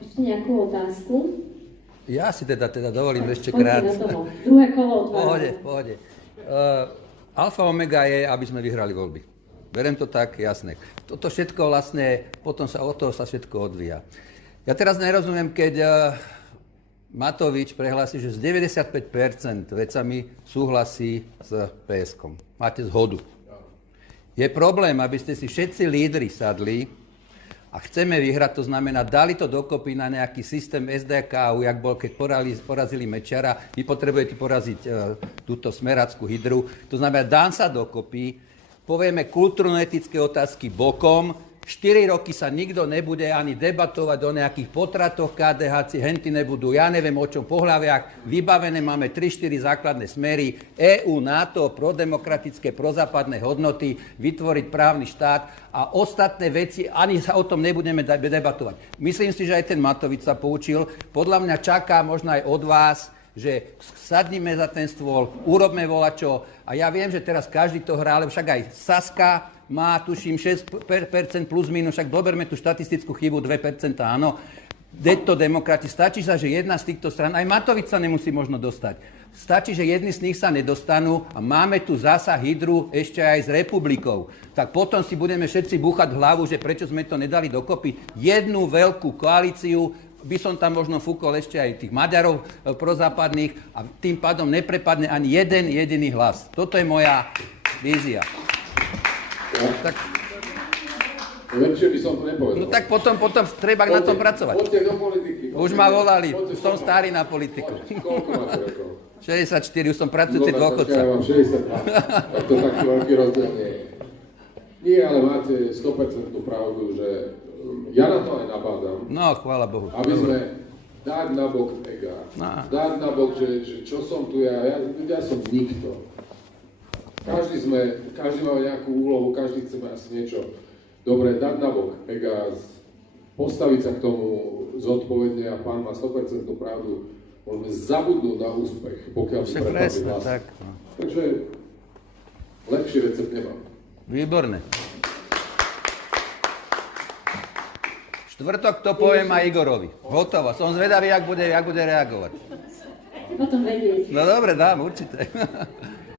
Ešte nejakú otázku? Ja si teda dovolím ešte krát. Druhé kolo otváram. Pohode. Alfa omega je, aby sme vyhrali voľby. Beriem to tak, jasné. Toto všetko vlastne, potom sa od toho sa všetko odvíja. Ja teraz nerozumiem, keď Matovič prehlási, že z 95% vecami súhlasí s PSK-om. Máte zhodu. Je problém, aby ste si všetci lídri sadli a chceme vyhrať, to znamená, dali to dokopy na nejaký systém SDK, jak bol, keď porazili Mečiara, vy potrebujete poraziť túto smeráckú hydru, to znamená, dám sa dokopy, povieme kultúrno-etické otázky bokom, 4 roky sa nikto nebude ani debatovať o nejakých potratoch KDH, henty nebudú, ja neviem o čom, pohľaviach, vybavené máme 3-4 základné smery, EU, NATO, prodemokratické, prozápadné hodnoty, vytvoriť právny štát a ostatné veci, ani sa o tom nebudeme debatovať. Myslím si, že aj ten Matovič sa poučil, podľa mňa čaká možno aj od vás, že sadnime za ten stôl, urobme volačo a ja viem, že teraz každý to hrá, ale však aj Saska má, tuším, 6% plus minus, však doberme tú štatistickú chybu 2%, áno. To demokrati. Stačí sa, že jedna z týchto strán, aj Matovič sa nemusí možno dostať. Stačí, že jedni z nich sa nedostanú a máme tu zasa hydru ešte aj s republikou. Tak potom si budeme všetci búchať hlavu, že prečo sme to nedali dokopy. Jednu veľkú koalíciu, by som tam možno fúkol ešte aj tých Maďarov prozápadných a tým pádom neprepadne ani jeden jediný hlas. Toto je moja vízia. Tak, lepšie by som to nepovedal. No tak potom treba na tom pracovať. Poďte do politiky. Už ma volali, som starý na politiku. Koľko máte rokov? 64, už som pracujúci dôchodca. Ja mám 62, tak to taký veľký rozdiel nie je. Nie, ale máte 100% pravdu, že ja na to aj nabádam. No, chvála Bohu. Aby sme dať na bok ega. Dať na bok, že čo som tu ja som nikto. Každý má nejakú úlohu, každý chce asi niečo dobre dať na bok ega, postaviť sa k tomu zodpovedne a pán má 100% pravdu, môžeme zabudnúť na úspech, pokiaľ by prepadli vás. Takže lepší recept nemám. Výborné. Štvrtok to poviem aj Igorovi. Hotovo. Som zvedavý, jak bude reagovať. Potom vedieť. No dobre, dám, určite.